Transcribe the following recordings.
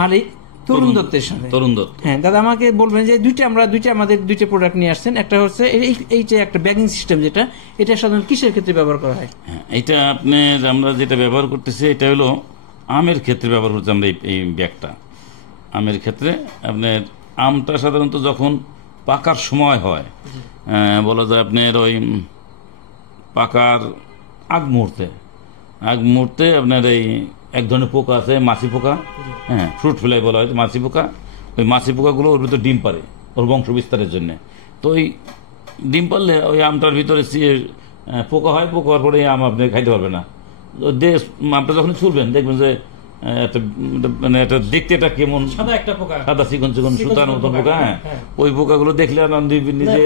মালিক তরুণ দত্তের সাথে। তরুণ দত্ত, হ্যাঁ দাদা আমাকে বলবেন যে আমাদের দুইটা প্রোডাক্ট নিয়ে আসছেন, একটা হচ্ছে এইটা একটা ব্যাগিং সিস্টেম, যেটা এটা সাধারণত কিসের ক্ষেত্রে ব্যবহার করা হয়? এটা আপনার আমরা যেটা ব্যবহার করতেছি এটা হলো আমের ক্ষেত্রে ব্যবহার করছি আমরা এই ব্যাগটা। আমের ক্ষেত্রে আপনার আমটা সাধারণত যখন পাকার সময় হয়, বলা যায় আপনার ওই পাকার আগ মুহূর্তে আপনার এই এক ধরনের পোকা আছে, মাছি পোকা, হ্যাঁ ফ্রুট ফ্লাই বলা হয় মাছি পোকা। ওই মাছি পোকাগুলো ওর ভিতরে ডিম পারে ওর বংশ বিস্তারের জন্য। তো ওই ডিম পারলে ওই আমটার ভিতরে পোকা হয়, পোকা হওয়ার পরে আম আপনি খাইতে পারবে না। আমটা যখন ছুলবেন দেখবেন যে মানে এটা দেখতে এটা কেমন সাদা চিকন সুতার মতন পোকা। হ্যাঁ ওই পোকাগুলো দেখলে নিজে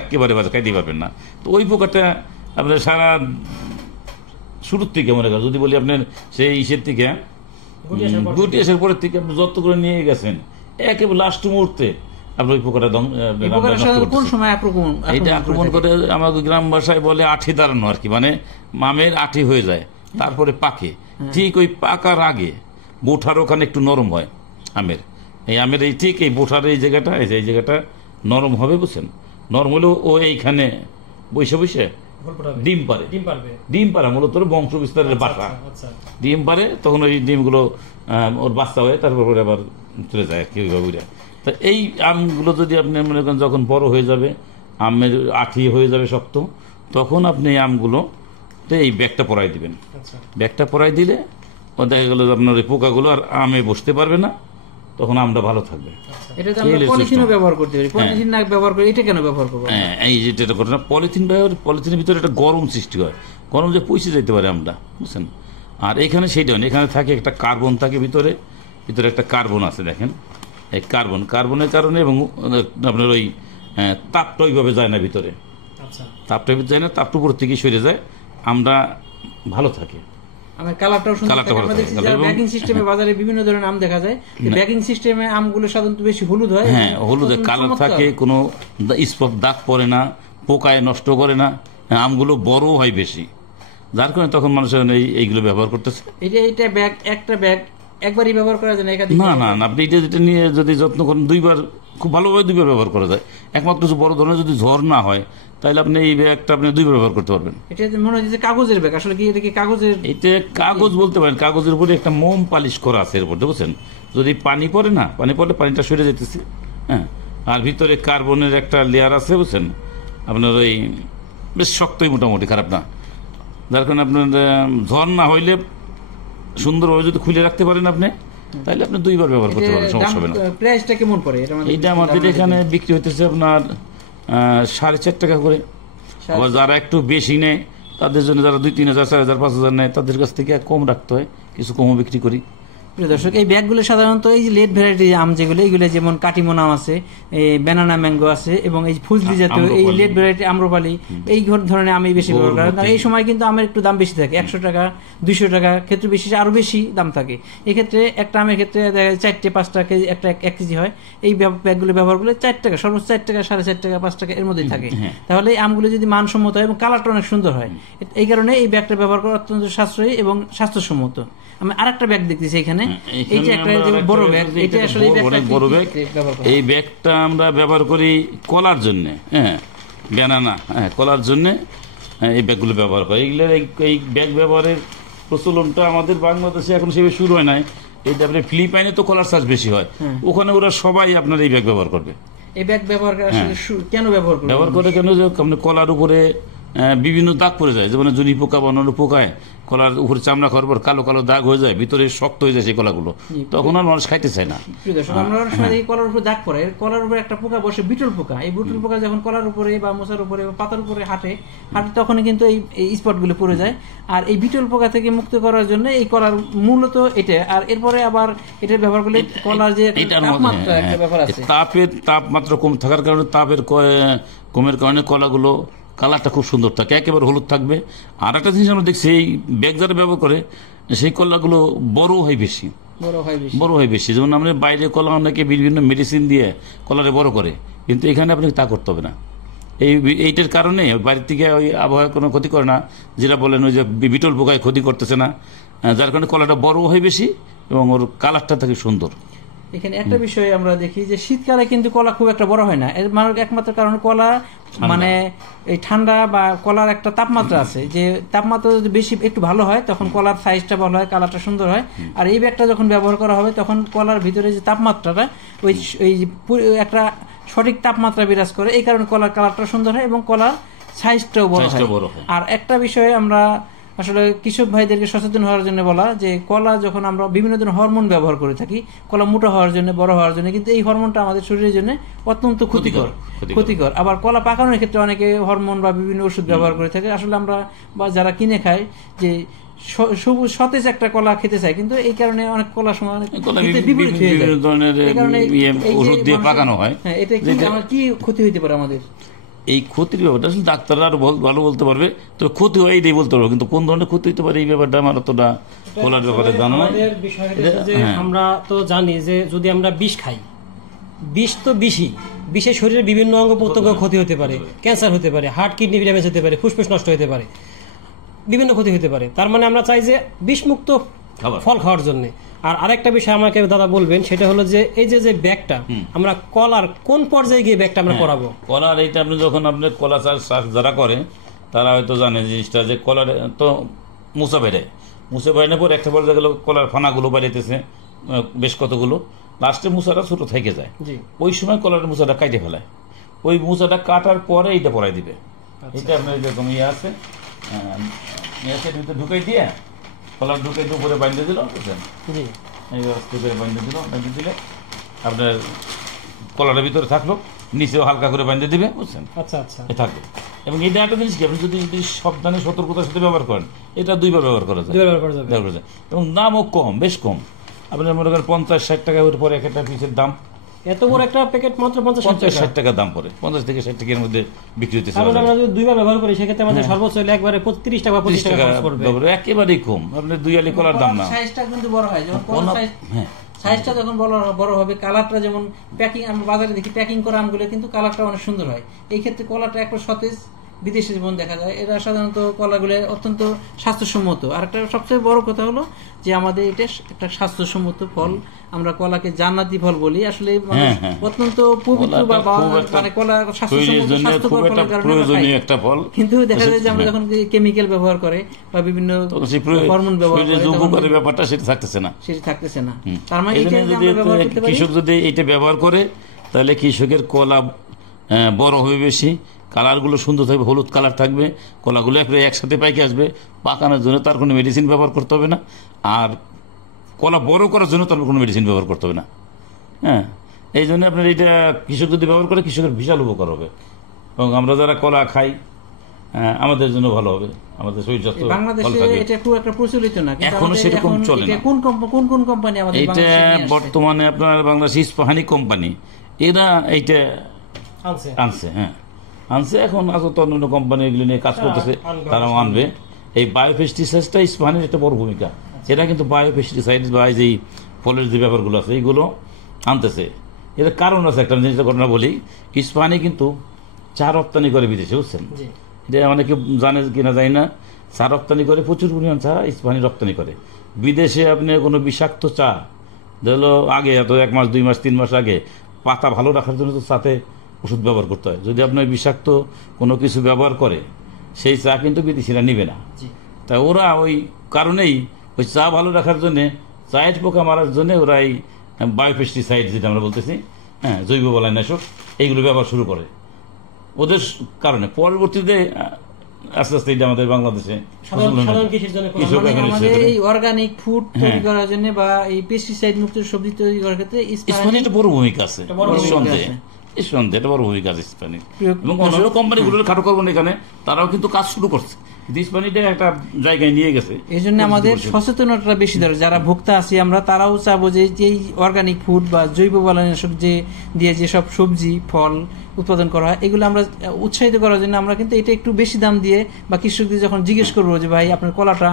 একেবারে বাজে, খাইতে পারবেন না। তো ওই পোকাটা আপনার সারা শুরুর থেকে মনে করেন যদি বলি আপনার সেই ইসের থেকে গুটি আসার পরের থেকে আপনি যত্ন করে নিয়ে গেছেন একেবারে লাস্ট মুহূর্তে আপনার ওই পোকাটা এটা আক্রমণ করে আমাদের গ্রাম ভাষায় বলে আঠি দাঁড়ানো আর কি, মানে আমের আঠি হয়ে যায় তারপরে পাকে। ঠিক ওই পাকার আগে বোঠার ওখানে একটু নরম হয় আমের, এই আমের এই ঠিক এই বোঠার এই জায়গাটা নরম হবে, বুঝছেন? নরম হলেও ও এইখানে বসে ডিম পারে মূলত বংশ বিস্তারের বাসা। ডিম পারে তখন ওই ডিমগুলো ওর বাচ্চা হয়ে তারপর আবার চলে যায় কি ওইভাবে। তা এই আমগুলো যদি আপনি মনে করেন যখন বড় হয়ে যাবে, আমের আঠি হয়ে যাবে শক্ত, তখন আপনি এই আমগুলো এই ব্যাগটা পরাই দিবেন। ব্যাগটা পরাই দিলে ও দেখা গেল আপনার ওই পোকাগুলো আর আমে বসতে পারবে না, তখন আমটা ভালো থাকবে। এই যেটা করে না পলিথিনের ভিতরে একটা গরম সৃষ্টি হয়, গরম যে পৌঁছে যেতে পারে আমটা, বুঝছেন? আর এখানে সেইটা হয়, এখানে থাকে একটা কার্বন থাকে ভিতরে একটা কার্বন আছে দেখেন, এই কার্বনের কারণে এবং আপনার ওই তাপটা ওইভাবে যায় না ভিতরে, তাপটা ভিতরে যায় না, তাপটা উপর থেকে সরে যায়, আমরা ভালো থাকে। ব্যাগিং সিস্টেমে বাজারে বিভিন্ন ধরনের আম দেখা যায়, ব্যাগিং সিস্টেমে আমগুলো সাধারণত বেশি হলুদ হয়, হ্যাঁ হলুদ কালার থাকে, কোনো স্পট দাগ পড়ে না, পোকায় নষ্ট করে না, আমগুলো বড় হয় বেশি, যার কারণে তখন মানুষ এইগুলো ব্যবহার করতেছে। এটা ব্যাগ একটা ব্যাগ একবারই ব্যবহার করা যায় না, আপনি যেটা নিয়ে যদি যত্ন করেন দুইবার, খুব ভালোভাবে দুইবার ব্যবহার করা যায়। একমাত্র বড় ধরনের যদি ঝড় না হয় তাহলে আপনি এই ব্যাগটা আপনি দুইবার ব্যবহার করতে পারবেন। এটা মনে হচ্ছে কাগজের ব্যাগ, আসলে কি এটা কি কাগজের? এটা কাগজ বলতে পারেন, কাগজের উপরে একটা মোম পালিশ করা আছে এর উপর, বুঝছেন? যদি পানি পড়ে পানিটা সরে যেতেছে, হ্যাঁ, আর ভিতরে কার্বনের একটা লেয়ার আছে, বুঝছেন? আপনার ওই বেশ শক্তই, মোটামুটি খারাপ না, যার কারণে আপনার ঝড় না হইলে সুন্দরভাবে যদি খুলে রাখতে পারেন আপনি, তাহলে আপনি দুইবার ব্যবহার করতে পারবেন, সমস্যা হবে না। প্রাইসটা কেমন পড়ে? এটা আমাদের এখানে বিক্রি হইতেছে আপনার 4.5 টাকা করে। আবার যারা একটু বেশি নেয় তাদের জন্য, যারা 2-3,000, 4,000, 5,000 নেয় তাদের কাছ থেকে কম রাখতে হয়, কিছু কমও বিক্রি করি। প্রিয় দর্শক, এই ব্যাগগুলো সাধারণত এই যে লেট ভ্যারাইটি আম যেগুলো, এইগুলো যেমন কাটিমন আম আছে, ব্যানানা ম্যাঙ্গো আছে, এবং এই ফুজলি জাতীয় এই লেট ভ্যারাইটি আম্রপালি, এই ধরনের আমি বেশি ব্যবহার করি। কারণ এই সময় কিন্তু আমের একটু দাম বেশি থাকে, 100 টাকা 200 টাকা ক্ষেত্রে বেশি, আরো বেশি দাম থাকে। এক্ষেত্রে একটা আমের ক্ষেত্রে 4-5 কেজি একটা 1 কেজি হয়। এই ব্যাগগুলো ব্যবহার করলে 4 টাকা, সর্বোচ্চ 4 টাকা, 4.5 টাকা, 5 টাকা এর মধ্যেই থাকে। তাহলে এই আমগুলো যদি মানসম্মত হয় এবং কালারটা অনেক সুন্দর হয়, এই কারণে এই ব্যাগটা ব্যবহার করা অত্যন্ত সাশ্রয়ী এবং স্বাস্থ্যসম্মত। আমি আরেকটা ব্যাগ দেখতেছি এখানে, এই যে একটা বড় ব্যাগ, এটা আসলে বড় ব্যাগ। এই ব্যাগটা আমরা ব্যবহার করি কলার জন্য, হ্যাঁ, ব্যানানা, হ্যাঁ, কলার জন্য এই ব্যাগগুলো ব্যবহার করি। এইগুলোর এই ব্যাগ ব্যবহারের প্রচলনটা আমাদের বাংলাদেশে এখন সেভাবে শুরু হয় নাই। এইটা আপনার ফিলিপাইনে তো কলার চাষ বেশি হয়, ওখানে ওরা সবাই আপনার এই ব্যাগ ব্যবহার করবে। এই ব্যাগ ব্যবহার কেন ব্যবহার করে? কেন যে কলার উপরে বিভিন্ন দাগ পড়ে যায়, যেমন জুনি পোকা বা অন্যান্য পোকায় কলার উপরে চামড়া খাওয়ার পর কালো কালো দাগ হয়ে যায়, ভিতরে শক্ত হয়ে যায় সেই কলাগুলো, তখন আর মানুষ খাইতে চায় না। কলার উপরে দাগ পড়ে, কলার উপরে একটা পোকা বসে, বিটল পোকা। এই বিটল পোকা যখন কলার উপরে বা মোচার উপরে বা পাতার উপরে হাঁটে তখন কিন্তু এই স্পটগুলো পড়ে যায়। আর এই বিটল পোকা থেকে মুক্ত করার জন্য এই কলার মূলত এটা, আর এরপরে আবার এটা ব্যবহার করলে কলার যে তাপমাত্রা একটা ব্যাপার আছে, তাপমাত্রা কম থাকার কারণে, তাপের কমের কারণে কলাগুলো কালারটা খুব সুন্দর থাকে, একেবারে হলুদ থাকবে। আর একটা জিনিস আমরা দেখছি, এই ব্যাগ যারা ব্যবহার করে সেই কলাগুলো বড় হয় বেশি। যেমন আমরা বাইরে কলা অনেকে বিভিন্ন মেডিসিন দিয়ে কলারে বড় করে, কিন্তু এখানে আপনাকে তা করতে হবে না। এইটার কারণে বাইরের থেকে ওই আবহাওয়া কোনো ক্ষতি করে না, যেটা বলেন ওই যে বিটল পোকায় ক্ষতি করতেছে না, যার কারণে কলাটা বড় হয় বেশি এবং ওর কালারটা থাকে সুন্দর। এখানে একটা বিষয় আমরা দেখি যে শীতকালে কিন্তু কলা খুব একটা বড় হয় না, এর মানে একমাত্র কারণ কলা মানে এই ঠান্ডা বা কলার একটা তাপমাত্রা আছে, যে তাপমাত্রা যদি বেশি একটু ভালো হয় তখন কলার সাইজটা ভালো হয়, কালারটা সুন্দর হয়। আর এই ব্যাগটা যখন ব্যবহার করা হবে তখন কলার ভিতরে যে তাপমাত্রাটা ওই একটা সঠিক তাপমাত্রা বিরাজ করে, এই কারণে কলার কালারটা সুন্দর হয় এবং কলার সাইজটাও বড় হয়। আর একটা বিষয়ে আমরা আসলে কৃষক ভাইদেরকে সচেতন হওয়ার জন্য বলা, যে কলা যখন আমরা বিভিন্ন ধরনের হরমোন ব্যবহার করে থাকি কলা মোটা হওয়ার জন্য, বড় হওয়ার জন্য, কিন্তু এই হরমোনটা আমাদের শরীরের জন্য অত্যন্ত ক্ষতিকর। আবার কলা পাকানোর ক্ষেত্রে অনেকে হরমোন বা বিভিন্ন ওষুধ ব্যবহার করে থাকে। আসলে আমরা বা যারা কিনে খাই যে সবুজ সতেজ একটা কলা খেতে চাই, কিন্তু এই কারণে অনেক কলা সময় বিপরীত হয়ে যায়, এই কারণে ওষুধ দিয়ে পাকানো হয়। এটা কি ক্ষতি হইতে পারে আমাদের? এই ক্ষতির ব্যাপারটা আসলে ডাক্তাররা আরো ভালো বলতে পারবে, তো ক্ষতি হয় এটাই বলতে পারবো, কিন্তু কোন ধরনের ক্ষতি হতে পারে এই ব্যাপারটা আমার অতটা কলার ব্যাপারে জানা নাই। আমরা তো জানি যে যদি আমরা বিষ খাই, বিষ তো বিষে শরীরের বিভিন্ন অঙ্গ প্রত্যঙ্গ ক্ষতি হতে পারে, ক্যান্সার হতে পারে, হার্ট কিডনি ড্যামেজ হতে পারে, ফুসফুস নষ্ট হতে পারে, বিভিন্ন ক্ষতি হতে পারে। তার মানে আমরা চাই যে বিষমুক্ত ফল খাওয়ার জন্য। আর আরেকটা বিষয় আমাকে দাদা বলবেন, সেটা হলো যে এই যে ব্যাগটা আমরা কলার কোন পর্যায়ে গিয়ে ব্যাগটা আমরা পরাবো? কলার এইটা আপনি যখন আপনার কলা চাষ যারা করে তারা হয়তো জানে জিনিসটা, যে কলার তো মুসা বেড়ে পর একটা পর্যায়ে গেল কলার ফানাগুলো বাড়িতেছে বেশ কতগুলো, লাস্টে মুসাটা ছোট থেকে যায়, ওই সময় কলার মুসাটা কাটে ফেলায়, ওই মুসাটা কাটার পরে এইটা পরাই দিবে। এটা আপনার এরকম আছে ঢুকাই দিয়ে কলার ঢুকাই দিয়ে উপরে বাঁধতে দিল, বুঝছেন, এই ব্যবস্থা করে বাঁধতে দিলে আপনার কলারের ভিতরে থাকলো, নিচেও হালকা করে বাঁধতে দিবে, বুঝছেন, থাকবে। এবং এটা একটা জিনিস কি আপনি যদি সাবধানে সতর্কতার সাথে ব্যবহার করেন, এটা দুইবার ব্যবহার করা যায়, এবং দামও কম, বেশ কম। আপনার মনে করেন 50-60 টাকা পরে এক একটা পিসের দাম, এত বড় একটা প্যাকেট মাত্র 50-60 টাকা দাম পড়ে, 50 থেকে 60 টাকার মধ্যে বিক্রি হতেছে। আমরা যদি দুইবার ব্যবহার করি সেক্ষেত্রে আমাদের সর্বোচ্চ একবারে 30 টাকা 25 টাকা পড়বে, একেবারেই কম। আপনি দুই আলি কলার দাম না, সাইজটা কিন্তু বড় হয়, যখন সাইজটা যখন বড় হবে, কালারটা যেমন প্যাকিং আমরা বাজারে দেখি প্যাকিং করা আমগুলো কিন্তু কালারটা অনেক সুন্দর হয়। এই ক্ষেত্রে কলাটা একটা সতেজ বিদেশি জীবন দেখা যায়। এরা সাধারণত কলাগুলো অত্যন্ত স্বাস্থ্যসম্মত। আর একটা সবচেয়ে বড় কথা হলো যে আমাদের এটা একটা স্বাস্থ্যসম্মত ফল, আমরা কলাকে জান্নাতি ফল বলি। আসলে অত্যন্ত পবিত্র বা মানে কলা স্বাস্থ্যকর ফলের কারণে একটা ফল, কিন্তু দেখা যায় যে আমরা যখন কেমিক্যাল ব্যবহার করে বা বিভিন্ন হরমোন ব্যবহার করে ব্যাপারটা সেটা থাকতেছে না। তার মানে কৃষক যদি এটা ব্যবহার করে তাহলে কৃষকের কলা বড় হবে বেশি, কালারগুলো সুন্দর থাকবে, হলুদ কালার থাকবে, কলাগুলো একসাথে পাইকে আসবে। পাকানোর জন্য তার কোনো মেডিসিন ব্যবহার করতে হবে না, আর কলা বড় করার জন্য তার কোনো মেডিসিন ব্যবহার করতে হবে না। হ্যাঁ, এই জন্য আপনার এটা কৃষক যদি ব্যবহার করে কৃষকের বিশাল উপকার হবে, এবং আমরা যারা কলা খাই আমাদের জন্য ভালো হবে, আমাদের শরীর স্বাস্থ্য এখনো সেরকম চলে না। কোন কোম্পানি এটা বর্তমানে আপনার বাংলাদেশ ইস্পাহানি কোম্পানি, এরা এইটা আনছে, আনছে। এখন অন্যান্য কোম্পানি এগুলো নিয়ে কাজ করতেছে, তারাও আনবে। এই বায়োপেস্টিসাইডটা ইস্পাহানির একটা বড় ভূমিকা। এরা কিন্তু বায়োপেস্টিসাইড বা এই ফলের যে ব্যাপারগুলো আছে এইগুলো আনতেছে। এর কারণ আছে, একটা জিনিসটা ঘটনা বলি। ইস্পাহানি কিন্তু চা রপ্তানি করে বিদেশে, বুঝছেন, এটা অনেকে জানে কিনা জানি না। চা রপ্তানি করে, প্রচুর পরিমাণ চা ইস্পাহানি রপ্তানি করে বিদেশে। আপনি কোনো বিষাক্ত চা ধরো আগে এত 1 মাস 2 মাস 3 মাস আগে পাতা ভালো রাখার জন্য তো চাতে ওষুধ ব্যবহার করতে হয়। যদি আপনার বিষাক্ত কোনো কিছু ব্যবহার করে সেই চা কিন্তু বিদেশিরা নিবে না। তাই ওরা ওই কারণেই ওই চা ভালো রাখার জন্যে, চায়ের পোকা মারার জন্য ওরা এই বায়োপেস্টিসাইড যেটা আমরা বলতেছি, জৈব বলাইনাশক, এইগুলো ব্যবহার শুরু করে ওদের কারণে। পরবর্তীতে আস্তে আস্তে এটা আমাদের বাংলাদেশে অর্গানিক ফুড তৈরি করার জন্য বা এই পেস্টিসাইড মুক্ত সবজি তৈরি করার ক্ষেত্রে একটা বড় ভূমিকা আছে, নিঃসন্দেহে এটা বড় ভূমিকা আছে ইস্পাহানির। এবং অন্য কোম্পানিগুলোর খাটো করবো না, এখানে তারাও কিন্তু কাজ শুরু করছে, ইস্পাহানিটা একটা জায়গায় নিয়ে গেছে। এই জন্য আমাদের সচেতনতা বেশি দরকার। যারা ভোক্তা আছি আমরা, তারাও চাবো যে এই অর্গানিক ফুড বা জৈব বলানাশক দিয়ে যেসব সবজি ফল উৎপাদন করা হয় এগুলো আমরা উৎসাহিত করার জন্য আমরা কিন্তু এটা একটু বেশি দাম দিয়ে বা কৃষকদের যখন জিজ্ঞেস করবো যে ভাই আপনার কলাটা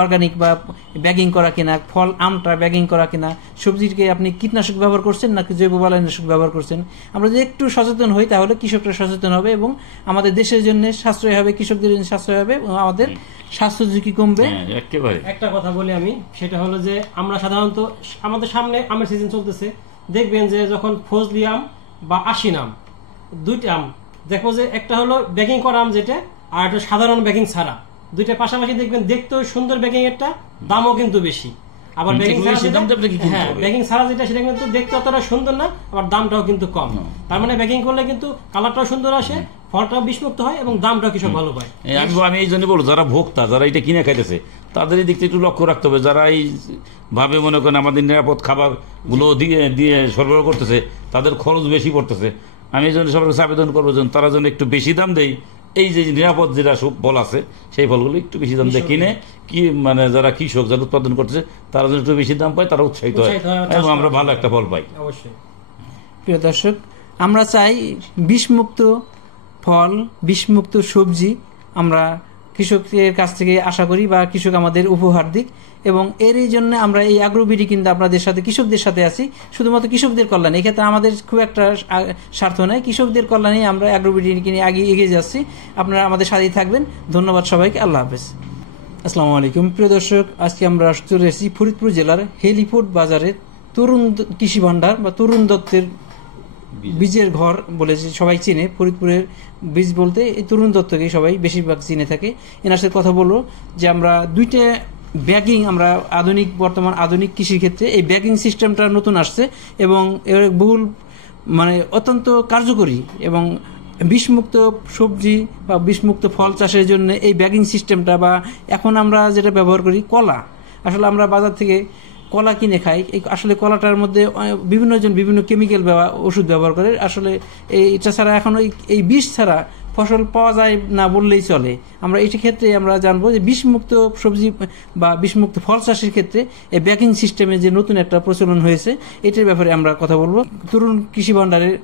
অর্গানিক বা ব্যাগিং করা কিনা, ফল আমটা ব্যাগিং করা কিনা, সবজিকে আপনি কীটনাশক ব্যবহার করছেন নাকি জৈব বালাইনাশক ব্যবহার করছেন। আমরা যদি একটু সচেতন হই তাহলে কৃষকরা সচেতন হবে এবং আমাদের দেশের জন্য সাশ্রয় হবে, কৃষকদের জন্য সাশ্রয় হবে এবং আমাদের স্বাস্থ্য ঝুঁকি কমবে। একেবারে একটা কথা বলি আমি, সেটা হলো যে আমরা সাধারণত আমাদের সামনে আমের সিজন চলতেছে, দেখবেন যে যখন ফজলি আম বা আশিন আম, দুইটা আম দেখবো যে একটা হলো ব্যাগিং করা আম যেটা, আর একটা সাধারণ ব্যাগিং ছাড়া, দুইটা পাশাপাশি দেখবেন দেখতেও সুন্দর ব্যাগিং এরটা, দামও কিন্তু বেশি। আবার ব্যাগিং ছাড়া যেটা সেটা কিন্তু দেখতে অতটা সুন্দর না, আবার দামটাও কিন্তু কম। তার মানে ব্যাগিং করলে কিন্তু কালারটাও সুন্দর আসে, ফলটাও বিষমুক্ত হয় এবং দামটাও কৃষক ভালো পায়। আমি এই জন্য বলবো, যারা ভোক্তা, যারা এটা কিনে খাইতেছে তাদের এই দিকটা একটু লক্ষ্য রাখতে হবে। যারা এই ভাবে মনে করেন আমাদের নিরাপদ খাবার গুলো দিয়ে সরবরাহ করতেছে, তাদের খরচ বেশি পড়তেছে। আমি এই জন্য সবার কাছে আবেদন করবো যেন তারা যেন একটু বেশি দাম দেয়, এই যে নিরাপদ যেটা সব ফল আছে সেই ফলগুলো একটু বেশি দাম দিয়ে কিনে, কি মানে যারা কৃষক যারা উৎপাদন করতেছে তারা যেন একটু বেশি দাম পায়, তারা উৎসাহিত হয় এবং আমরা ভালো একটা ফল পাই। অবশ্যই। প্রিয় দর্শক, আমরা চাই বিষমুক্ত ফল, বিষমুক্ত সবজি আমরা কৃষকের কাছ থেকে আশা করি বা কৃষক আমাদের উপহার দিক, এবং এরই জন্য আমরা এই আগ্রোবিডি কিন্তু আপনাদের সাথে, কৃষকদের সাথে আছি, শুধুমাত্র কৃষকদের কল্যাণে। এক্ষেত্রে আমাদের খুব একটা স্বার্থ নাই, কৃষকদের কল্যাণে আমরা আগ্রোবিডি কিনে এগিয়ে যাচ্ছি। আপনারা আমাদের সাথেই থাকবেন। ধন্যবাদ সবাইকে। আল্লাহ হাফেজ। আসসালামু আলাইকুম। প্রিয় দর্শক, আজকে আমরা চলে এসেছি ফরিদপুর জেলার হেলিফোর্ড বাজারে তরুণ কৃষি ভান্ডার বা তরুণ দত্তের বীজের ঘর বলে সবাই চিনে। ফরিদপুরের বীজ বলতে এই তরুণ দত্তকে সবাই বেশিরভাগ চিনে থাকে। এনার সাথে কথা বলবো যে আমরা দুইটা ব্যাগিং, আমরা বর্তমান আধুনিক কৃষির ক্ষেত্রে এই ব্যাগিং সিস্টেমটা নতুন আসছে এবং এর বহুল মানে অত্যন্ত কার্যকরী, এবং বিষমুক্ত সবজি বা বিষমুক্ত ফল চাষের জন্য এই ব্যাগিং সিস্টেমটা, বা এখন আমরা যেটা ব্যবহার করি কলা, আসলে আমরা বাজার থেকে কলা কিনে খাই, আসলে কলাটার মধ্যে বিভিন্ন জন বিভিন্ন কেমিক্যাল ওষুধ ব্যবহার করে। আসলে এটা ছাড়া এখন এই বিষ ছাড়া ফসল পাওয়া যায় না বললেই চলে। আমরা এই ক্ষেত্রে আমরা জানবো যে বিষমুক্ত সবজি বা বিষমুক্ত ফল চাষের ক্ষেত্রে এই ব্যাগিং সিস্টেমে যে নতুন একটা প্রচলন হয়েছে, এটার ব্যাপারে আমরা কথা বলবো। তরুণ কৃষি ভান্ডারের